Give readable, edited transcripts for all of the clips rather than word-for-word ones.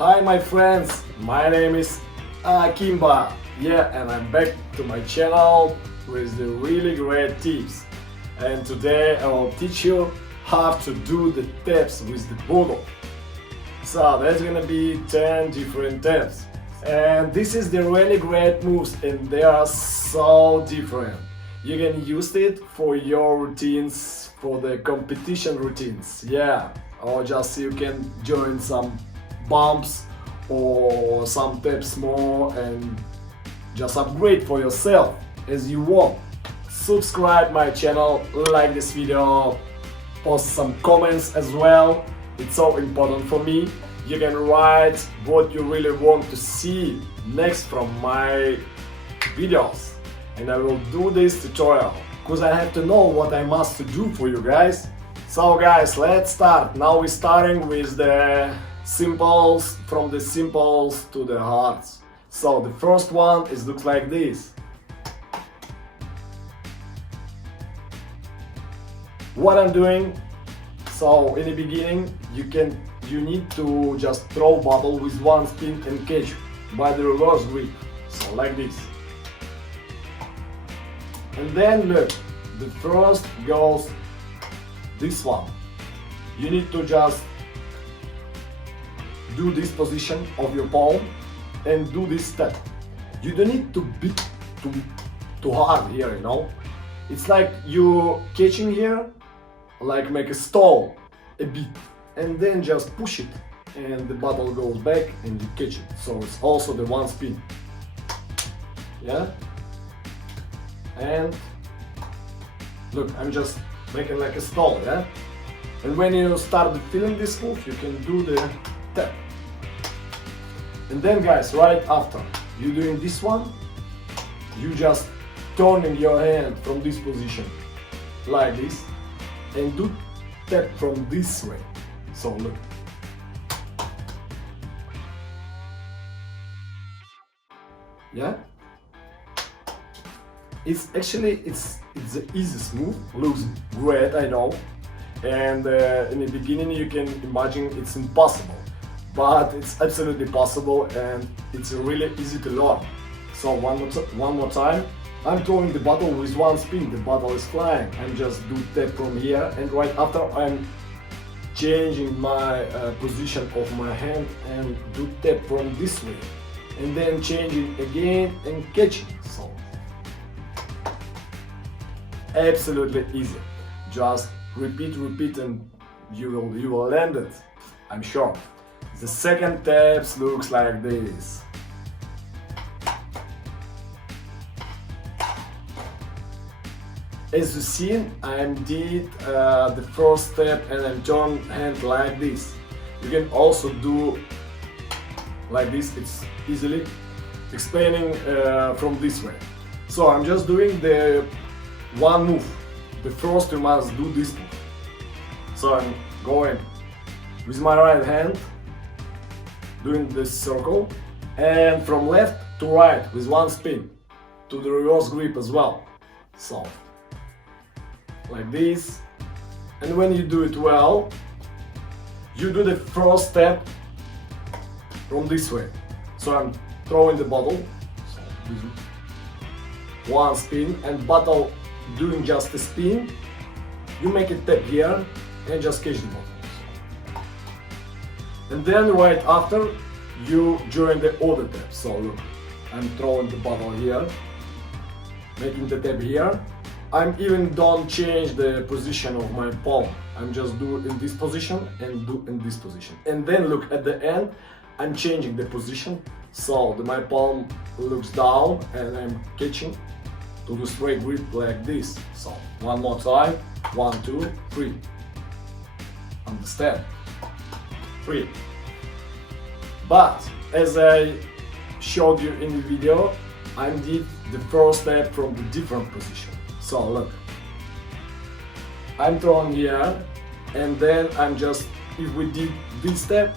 Hi my friends, my name is Akimba. Yeah, and I'm back to my channel with the really great tips. And today I will teach you how to do the taps with the bottle. So there's gonna be 10 different taps. And this is the really great moves and they are so different. You can use it for your routines, for the competition routines, yeah. Or just you can join some bumps or some taps more and just upgrade for yourself as you want. Subscribe my channel, like this video, post some comments as well. It's so important for me. You can write what you really want to see next from my videos. And I will do this tutorial because I have to know what I must do for you guys. So guys, let's start. Now we're starting with the simples, from the simples to the hards. So the first one looks like this. What I'm doing, so in the beginning you need to just throw bottle with one spin and catch by the reverse grip, so like this. And then look, the first goes this one. You need to just do this position of your palm and do this step. You don't need to beat too hard here, you know. It's like you catching here, like make a stall a bit, and then just push it, and the bottle goes back and you catch it. So it's also the one spin. Yeah. And look, I'm just making like a stall, yeah? And when you start feeling this move, you can do the tap. And then guys, right after you doing this one, you just turning your hand from this position, like this, and do tap from this way. So look. Yeah? It's the easiest move, looks great, I know, and in the beginning you can imagine it's impossible, but it's absolutely possible and it's really easy to learn. So one more time, I'm throwing the bottle with one spin, the bottle is flying, I'm just do tap from here, and right after I'm changing my position of my hand and do tap from this way, and then changing again and catching. So absolutely easy. Just repeat and you will land it, I'm sure. The second taps looks like this. As you see, I did the first step and I turn hand like this. You can also do like this, it's easily explaining from this way. So I'm just doing the one move. The first you must do this move. So I'm going with my right hand, doing this circle, and from left to right with one spin to the reverse grip as well. So like this. And when you do it well, you do the first step from this way. So I'm throwing the bottle, so one spin, and bottle doing just a spin, you make a tap here and just catch the bottle. And then right after you join the other tap. So look, I'm throwing the bottle here, making the tap here. I'm even don't change the position of my palm. I'm just do in this position and do in this position. And then look at the end, I'm changing the position so my palm looks down and I'm catching to the straight grip like this. So one more time, 1, 2, 3. Understand? 3. But as I showed you in the video, I did the first step from the different position. So look, I'm throwing here, and then I'm just, if we did this step,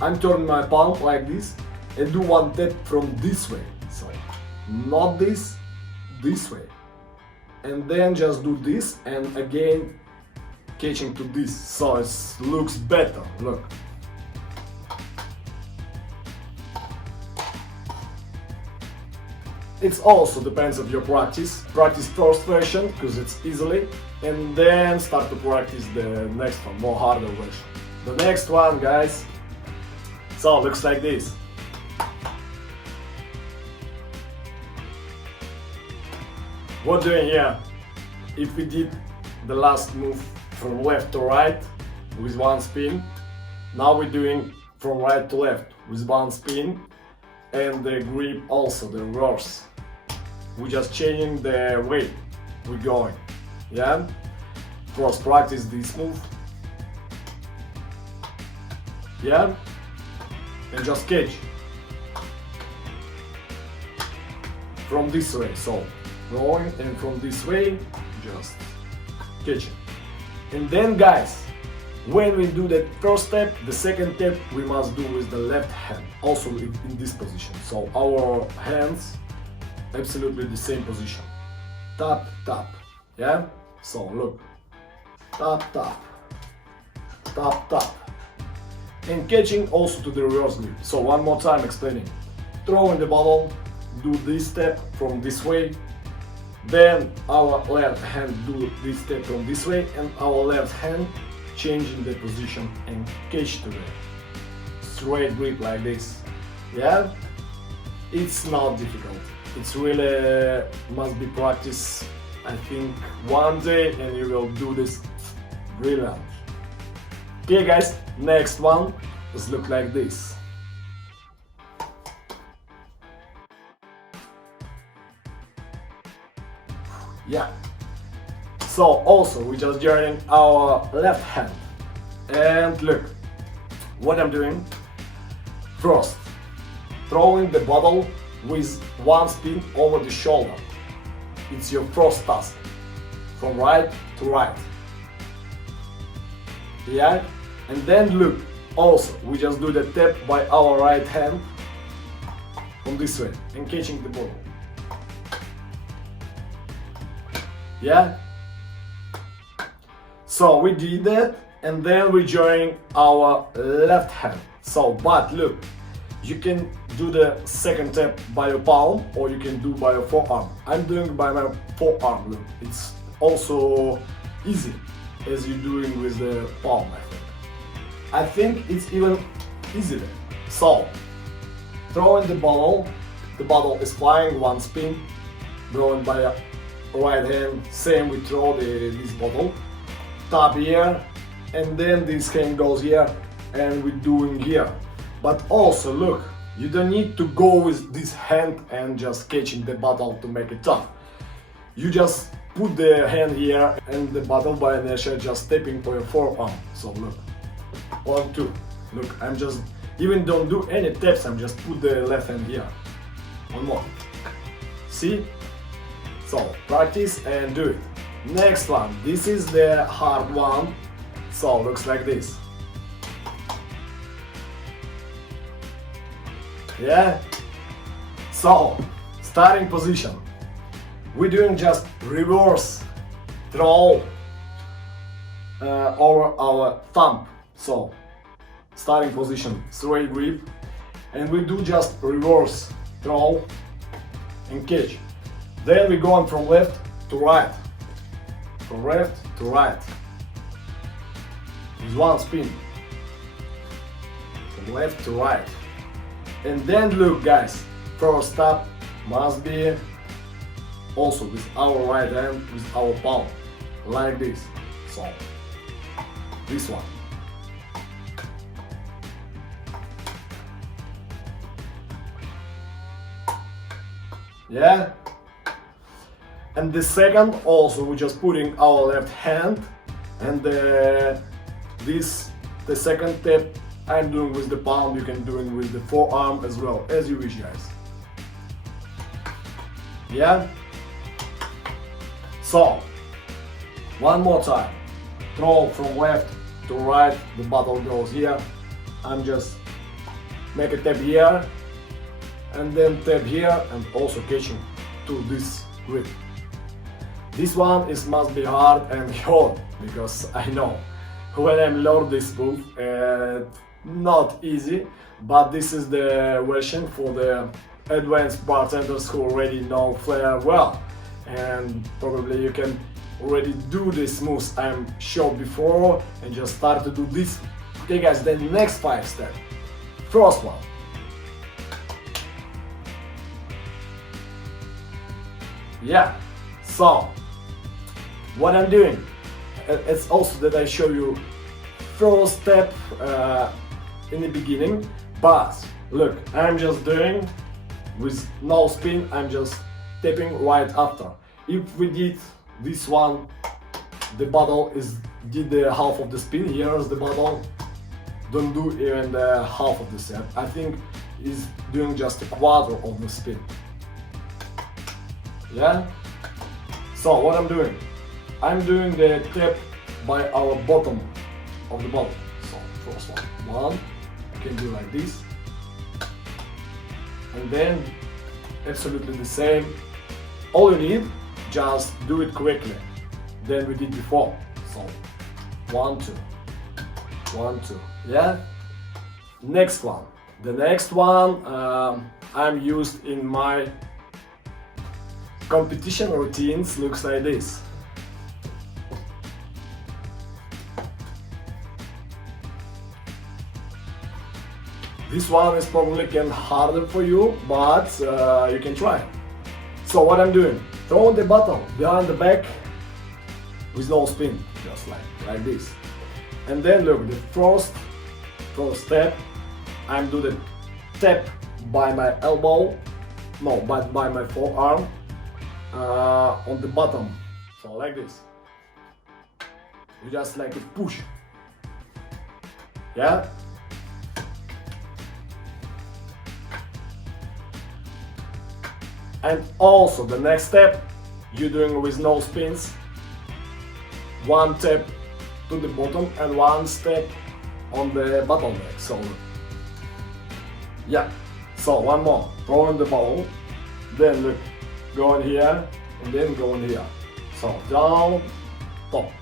I'm turning my palm like this and do one tap from this way. So not this way, and then just do this and again catching to this, so it looks better. Look, It also depends on your practice. Practice first version because it's easily, and then start to practice the next one, more harder version. The next one, guys, so it looks like this. What doing here? If we did the last move from left to right with one spin, now we're doing from right to left with one spin, and the grip also, the reverse. We're just changing the way we're going. Yeah? First practice this move. Yeah? And just catch. From this way, so going, and from this way, just catch it. And then, guys, when we do that first step, the second step we must do with the left hand, also in this position. So our hands absolutely the same position. Tap, tap. Yeah? So look. Tap, tap. Tap, tap. And catching also to the reverse grip. So one more time explaining. Throw in the bottle, do this step from this way. Then our left hand do this step from this way, and our left hand changing the position and catch to the straight grip like this. Yeah? It's not difficult. It's really must be practice. I think one day and you will do this brilliant. Okay guys, next one, let's look like this. Yeah. So also we just joining our left hand. And look, what I'm doing. First, throwing the bottle with one spin over the shoulder. It's your first task. From right to right. Yeah? And then look, also we just do the tap by our right hand from this way and catching the bottle. Yeah? So we did that, and then we join our left hand. So, but look, you can do the second tap by your palm, or you can do by your forearm. I'm doing by my forearm, look. It's also easy as you're doing with the palm, I think. I think it's even easier. So, throwing the bottle is flying, one spin, going by a right hand, same we throw this bottle, tap here, and then this hand goes here, and we're doing here. But also look, you don't need to go with this hand and just catching the bottle to make it tough. You just put the hand here and the bottle by inertia just tapping for your forearm. So look, 1, 2, look, I'm just, even don't do any taps, I'm just put the left hand here. One more, see? So practice and do it. Next one, this is the hard one, so looks like this. Yeah? So, starting position. We're doing just reverse throw over our thumb. So, starting position, straight grip, and we do just reverse throw and catch. Then we're going from left to right. From left to right. With one spin. From left to right. And then look guys, first step must be also with our right hand, with our palm. Like this. So, this one. Yeah? And the second also we're just putting our left hand, and the second step I'm doing with the palm, you can do it with the forearm as well, as you wish guys. Yeah? So, one more time. Throw from left to right, the bottle goes here. I'm just make a tap here, and then tap here, and also catching to this grip. This one must be hard and hard, because I know when I learn this move, not easy, but this is the version for the advanced bartenders who already know Flair well, and probably you can already do these moves I'm showed before and just start to do this. Okay guys, the next 5 steps. First one. Yeah, so what I'm doing, it's also that I show you first step in the beginning, but look, I'm just doing with no spin, I'm just tapping right after. If we did this one, the bottle did the half of the spin. Here's the bottle, don't do even the half of the step. I think is doing just a quarter of the spin. Yeah. So what I'm doing the tap by our bottom of the bottle. So first one, you can do like this, and then absolutely the same. All you need, just do it quickly than we did before. So 1, 2, 1, 2. Yeah. Next one. The next one I'm used in my competition routines. Looks like this. This one is probably harder for you, but you can try. So what I'm doing, throwing the bottle behind the back with no spin, just like this. And then look, the first step, I'm do the tap by my elbow, no, but by my forearm on the bottom. So like this. You just like a push. Yeah. And also the next step, you're doing with no spins. One tap to the bottom and one step on the bottleneck. So yeah. So one more. Throwing the ball, then look, going here and then going here. So down, top,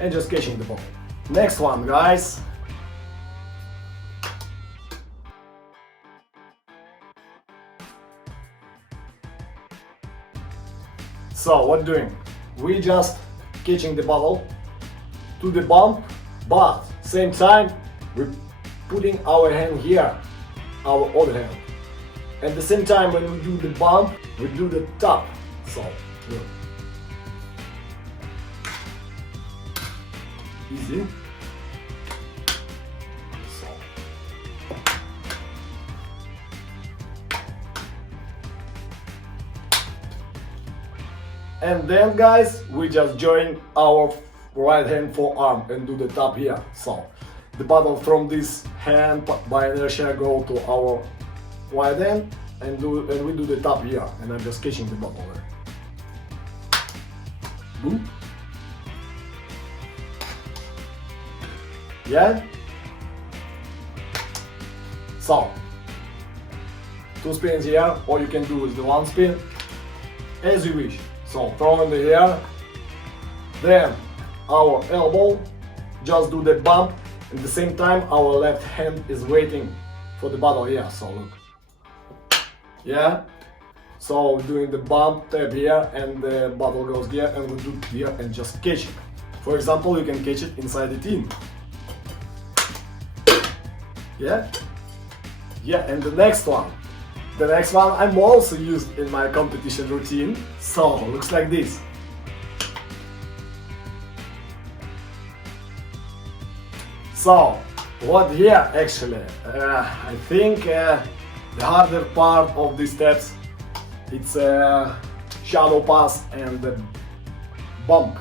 and just catching the ball. Next one, guys. So what doing? We just catching the bottle to the bump, but same time we're putting our hand here, our other hand. At the same time when we do the bump, we do the tap. So look. Easy. And then guys, we just join our right hand forearm and do the tap here. So the bottle from this hand by inertia go to our right hand and we do the tap here, and I'm just catching the bottle there. Boom. Yeah. So 2 spins here, or you can do with the 1 spin as you wish. So throw in the air, then our elbow, just do the bump. At the same time our left hand is waiting for the bottle here, so look. Yeah, so doing the bump, tap here, and the bottle goes here, and we do here and just catch it. For example, you can catch it inside the team. Yeah, and the next one I'm also used in my competition routine. So looks like this. So what here actually? I think the harder part of these steps, it's a shadow pass and the bump,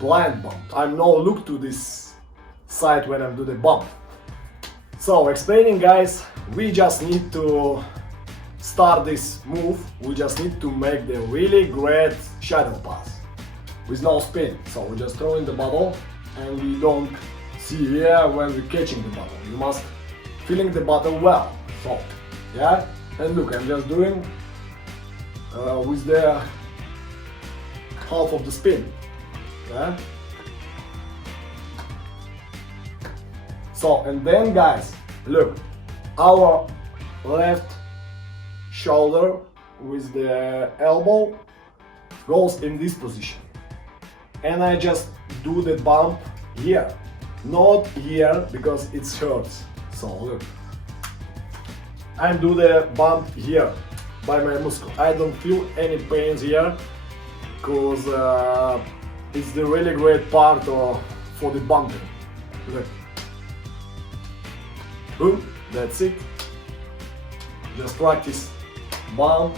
blind bump. I'm no look to this side when I do the bump. So explaining guys, we just need to start this move, we just need to make the really great shadow pass with no spin. So we just throw in the bottle and we don't see here when we're catching the bottle. You must feeling the bottle well. So yeah, and look, I'm just doing with the half of the spin. Yeah. So and then guys, look, our left shoulder with the elbow goes in this position. And I just do the bump here, not here because it hurts. So look, I do the bump here by my muscle. I don't feel any pains here because it's the really great part for the bumping. Look. Boom, that's it. Just practice bump,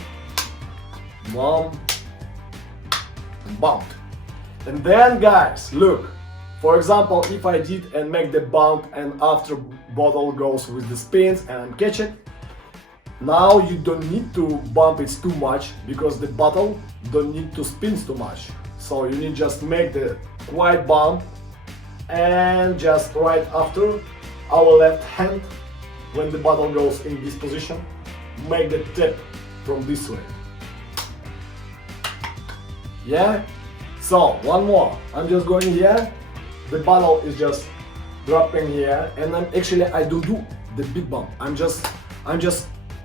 bump, bump. And then guys, look, for example, if I did and make the bump and after bottle goes with the spins and catch it, now you don't need to bump it too much because the bottle don't need to spin too much. So you need just make the quiet bump and just right after our left hand, when the bottle goes in this position, make the tip from this way. Yeah? So, one more. I'm just going here, the bottle is just dropping here, and I do the big bump. I'm just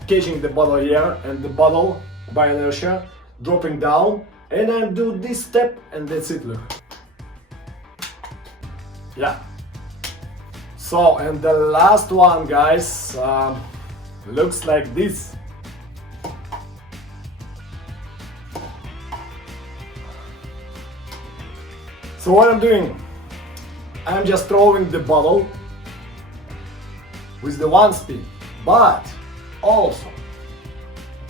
catching the bottle here, and the bottle by inertia dropping down, and I do this step, and that's it, look. Yeah. So, and the last one, guys, looks like this. So what I'm doing, I'm just throwing the bottle with the one spin, but also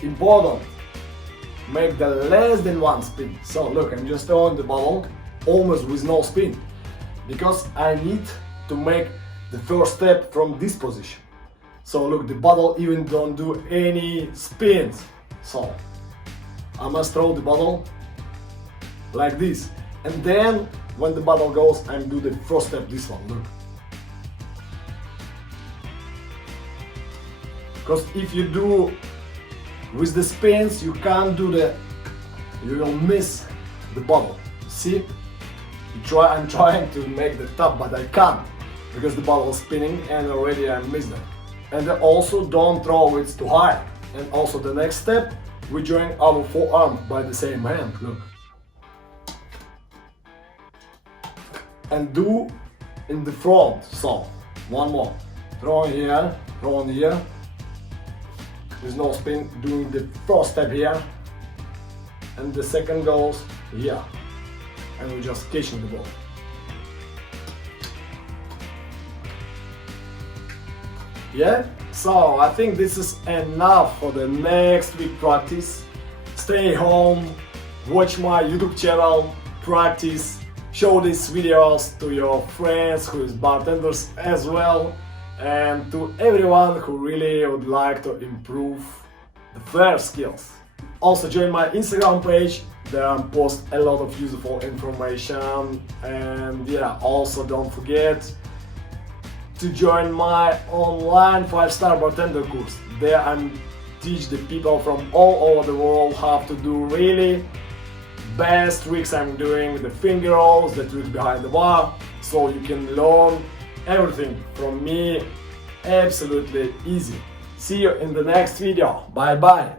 important, make the less than one spin. So look, I'm just throwing the bottle almost with no spin, because I need to make the first step from this position. So look, the bottle even don't do any spins. So I must throw the bottle like this, and then when the bottle goes, I do the first step, this one, look. Because if you do with the spins, you can't do you will miss the bottle. See? I'm trying to make the top, but I can't because the bottle is spinning and already I missed it. And also don't throw it too high. And also the next step, we join our forearm by the same hand, look. And do in the front. So one more, throw here, with no spin, doing the first step here, and the second goes here, and we're just catching the ball. Yeah, so I think this is enough for the next week practice. Stay home, watch my YouTube channel, practice, show these videos to your friends who is bartenders as well, and to everyone who really would like to improve the Flair skills. Also join my Instagram page, there I post a lot of useful information, and yeah, also don't forget to join my online 5-star bartender course. There I teach the people from all over the world how to do really best tricks I'm doing, the finger rolls, the tricks behind the bar, so you can learn everything from me absolutely easy. See you in the next video. Bye bye.